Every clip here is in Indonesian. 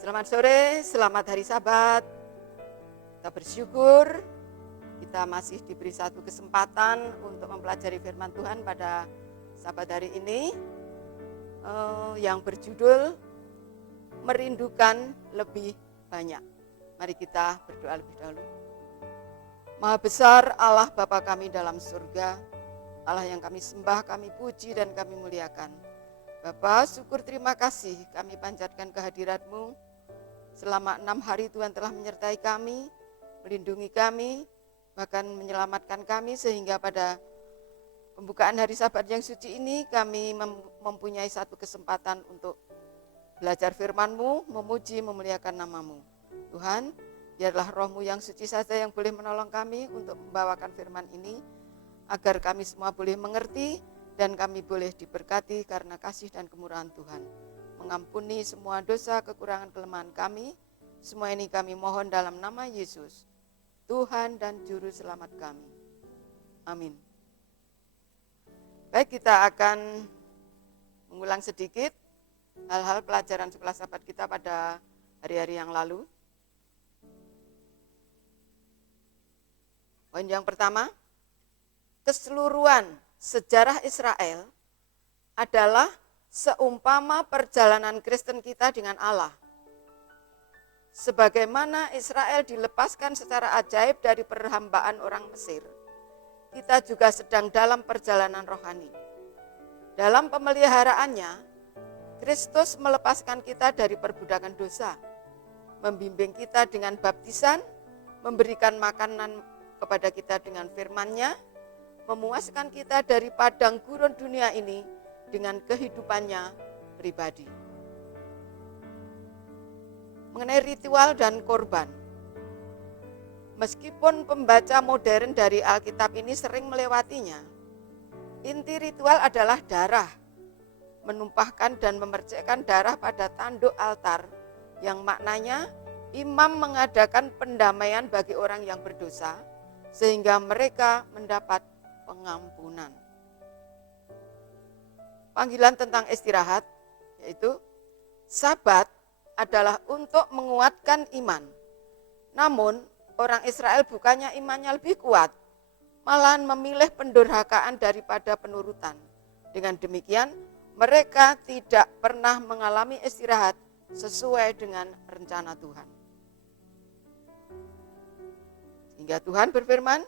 Selamat sore, selamat hari Sabat. Kita bersyukur kita masih diberi satu kesempatan untuk mempelajari firman Tuhan pada Sabat hari ini yang berjudul Merindukan Lebih Banyak. Mari kita berdoa lebih dahulu. Maha besar Allah Bapa kami dalam surga, Allah yang kami sembah, kami puji dan kami muliakan. Bapa, syukur terima kasih kami panjatkan kehadirat-Mu. Selama 6 hari Tuhan telah menyertai kami, melindungi kami, bahkan menyelamatkan kami sehingga pada pembukaan hari Sabat yang suci ini kami mempunyai satu kesempatan untuk belajar firman-Mu, memuji, memuliakan nama-Mu. Tuhan, biarlah Roh-Mu yang suci saja yang boleh menolong kami untuk membawakan firman ini, agar kami semua boleh mengerti dan kami boleh diberkati karena kasih dan kemurahan Tuhan. Mengampuni semua dosa, kekurangan, kelemahan kami. Semua ini kami mohon dalam nama Yesus, Tuhan dan Juru Selamat kami. Amin. Baik, kita akan mengulang sedikit hal-hal pelajaran sekolah Sabat kita pada hari-hari yang lalu. Poin yang pertama, keseluruhan sejarah Israel adalah seumpama perjalanan Kristen kita dengan Allah. Sebagaimana Israel dilepaskan secara ajaib dari perhambaan orang Mesir, kita juga sedang dalam perjalanan rohani. Dalam pemeliharaannya, Kristus melepaskan kita dari perbudakan dosa, membimbing kita dengan baptisan, memberikan makanan kepada kita dengan firman-Nya, memuaskan kita dari padang gurun dunia ini dengan kehidupannya pribadi. Mengenai ritual dan korban, meskipun pembaca modern dari Alkitab ini sering melewatinya, inti ritual adalah darah, menumpahkan dan memercikkan darah pada tanduk altar, yang maknanya imam mengadakan pendamaian bagi orang yang berdosa, sehingga mereka mendapat pengampunan. Panggilan tentang istirahat, yaitu Sabat adalah untuk menguatkan iman. Namun orang Israel bukannya imannya lebih kuat, malahan memilih pendurhakaan daripada penurutan. Dengan demikian mereka tidak pernah mengalami istirahat sesuai dengan rencana Tuhan. Hingga Tuhan berfirman,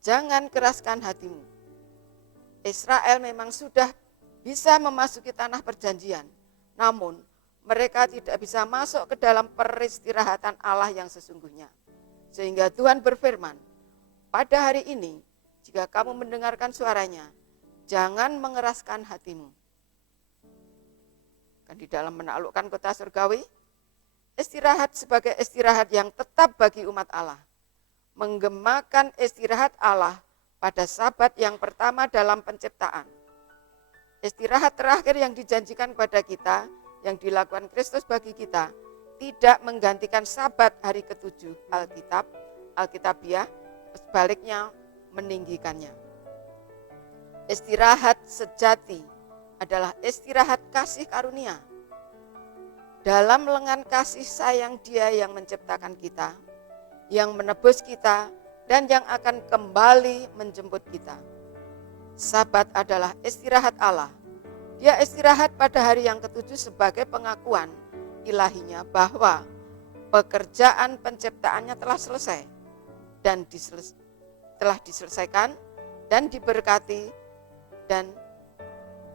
jangan keraskan hatimu. Israel memang sudah bisa memasuki tanah perjanjian, namun mereka tidak bisa masuk ke dalam peristirahatan Allah yang sesungguhnya. Sehingga Tuhan berfirman, pada hari ini jika kamu mendengarkan suaranya, jangan mengeraskan hatimu. Kan di dalam menaklukkan kota surgawi, istirahat sebagai istirahat yang tetap bagi umat Allah, menggemakan istirahat Allah pada Sabat yang pertama dalam penciptaan. Istirahat terakhir yang dijanjikan kepada kita, yang dilakukan Kristus bagi kita, tidak menggantikan Sabat hari ke-7 Alkitabiah, sebaliknya meninggikannya. Istirahat sejati adalah istirahat kasih karunia. Dalam lengan kasih sayang Dia yang menciptakan kita, yang menebus kita, dan yang akan kembali menjemput kita. Sabat adalah istirahat Allah. Dia istirahat pada hari yang ke-7 sebagai pengakuan ilahinya bahwa pekerjaan penciptaannya telah selesai dan telah diselesaikan dan diberkati dan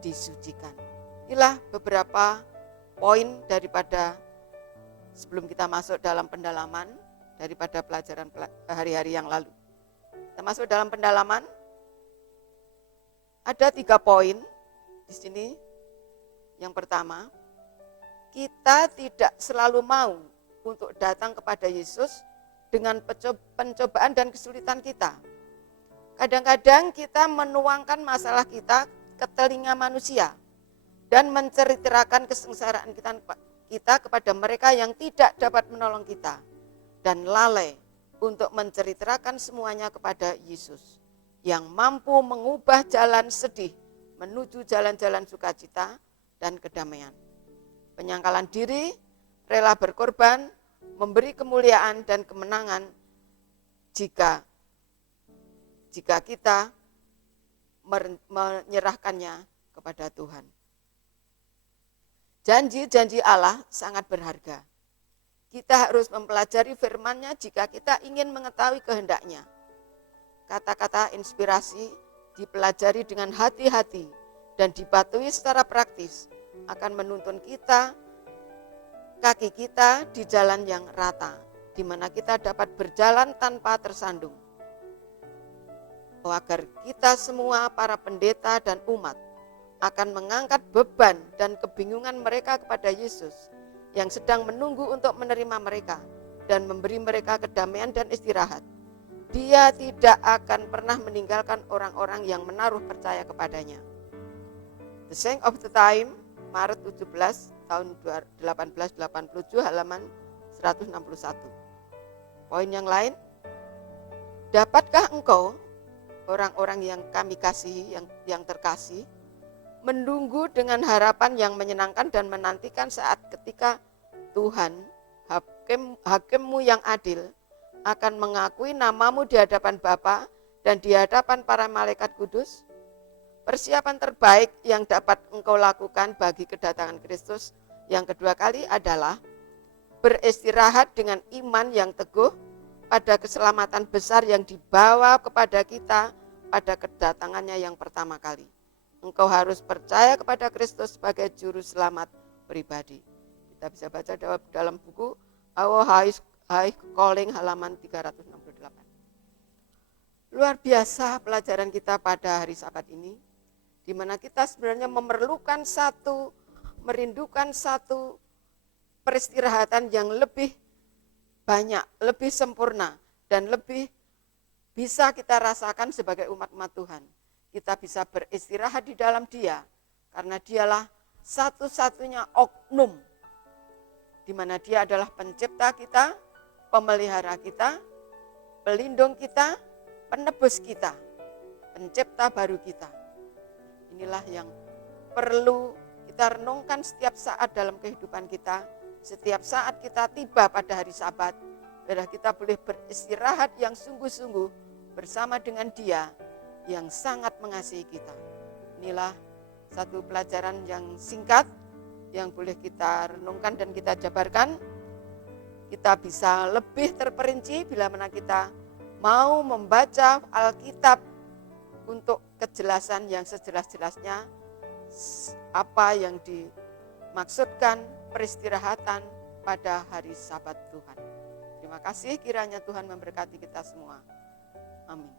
disucikan. Inilah beberapa poin daripada sebelum kita masuk dalam pendalaman daripada pelajaran hari-hari yang lalu. Kita masuk dalam pendalaman. Ada 3 poin di sini. Yang pertama, kita tidak selalu mau untuk datang kepada Yesus dengan pencobaan dan kesulitan kita. Kadang-kadang kita menuangkan masalah kita ke telinga manusia dan menceritakan kesengsaraan kita kepada mereka yang tidak dapat menolong kita, dan lalai untuk menceritakan semuanya kepada Yesus yang mampu mengubah jalan sedih menuju jalan-jalan sukacita dan kedamaian. Penyangkalan diri rela berkorban, memberi kemuliaan dan kemenangan jika kita menyerahkannya kepada Tuhan. Janji-janji Allah sangat berharga. Kita harus mempelajari firman-Nya jika kita ingin mengetahui kehendak-Nya. Kata-kata inspirasi dipelajari dengan hati-hati dan dipatuhi secara praktis akan menuntun kaki kita di jalan yang rata, di mana kita dapat berjalan tanpa tersandung. Agar kita semua para pendeta dan umat akan mengangkat beban dan kebingungan mereka kepada Yesus yang sedang menunggu untuk menerima mereka dan memberi mereka kedamaian dan istirahat. Dia tidak akan pernah meninggalkan orang-orang yang menaruh percaya kepadanya. The Saying of the Time, Maret 17 tahun 1887, halaman 161. Poin yang lain, dapatkah engkau, orang-orang yang kami kasihi, yang terkasih, menunggu dengan harapan yang menyenangkan dan menantikan saat ketika Tuhan, hakimmu yang adil, akan mengakui namamu di hadapan Bapa dan di hadapan para malaikat kudus? Persiapan terbaik yang dapat engkau lakukan bagi kedatangan Kristus yang kedua kali adalah beristirahat dengan iman yang teguh pada keselamatan besar yang dibawa kepada kita pada kedatangannya yang pertama kali. Engkau harus percaya kepada Kristus sebagai juru selamat pribadi. Kita bisa baca dalam buku Our High Calling halaman 368. Luar biasa pelajaran kita pada hari Sabat ini, di mana kita sebenarnya merindukan satu peristirahatan yang lebih banyak, lebih sempurna, dan lebih bisa kita rasakan sebagai umat-umat Tuhan. Kita bisa beristirahat di dalam Dia, karena Dialah satu-satunya oknum, di mana Dia adalah pencipta kita, pemelihara kita, pelindung kita, penebus kita, pencipta baru kita. Inilah yang perlu kita renungkan setiap saat dalam kehidupan kita. Setiap saat kita tiba pada hari Sabat, biar kita boleh beristirahat yang sungguh-sungguh bersama dengan Dia yang sangat mengasihi kita. Inilah satu pelajaran yang singkat yang boleh kita renungkan dan kita jabarkan. Kita bisa lebih terperinci bila mana kita mau membaca Alkitab untuk kejelasan yang sejelas-jelasnya apa yang dimaksudkan peristirahatan pada hari Sabat Tuhan. Terima kasih, kiranya Tuhan memberkati kita semua. Amin.